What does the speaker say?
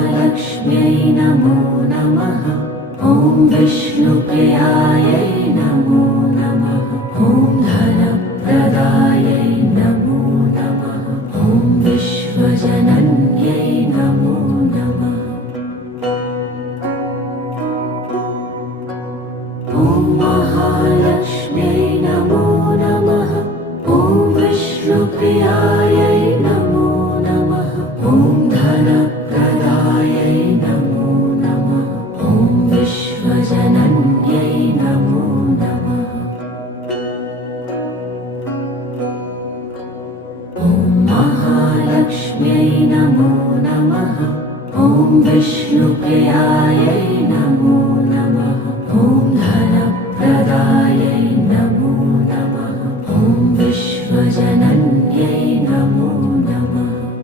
महालक्ष्म्यै नमो नमः। ॐ विष्णुप्रियायै नमो नमः। ॐ धनप्रदायै नमो नमः। ॐ विश्वजनन्यै नमो नमः। ॐ महालक्ष्म्यै नमो नमः। ॐ विष्णुप्रियायै नमो नमः। ॐ धनप्रदायै नमो नमः। ॐ विश्वजनन्यै नमो नमः। ॐ महालक्ष्म्यै नमो नमः। ॐ विष्णुप्रियायै नमो नमः। ॐ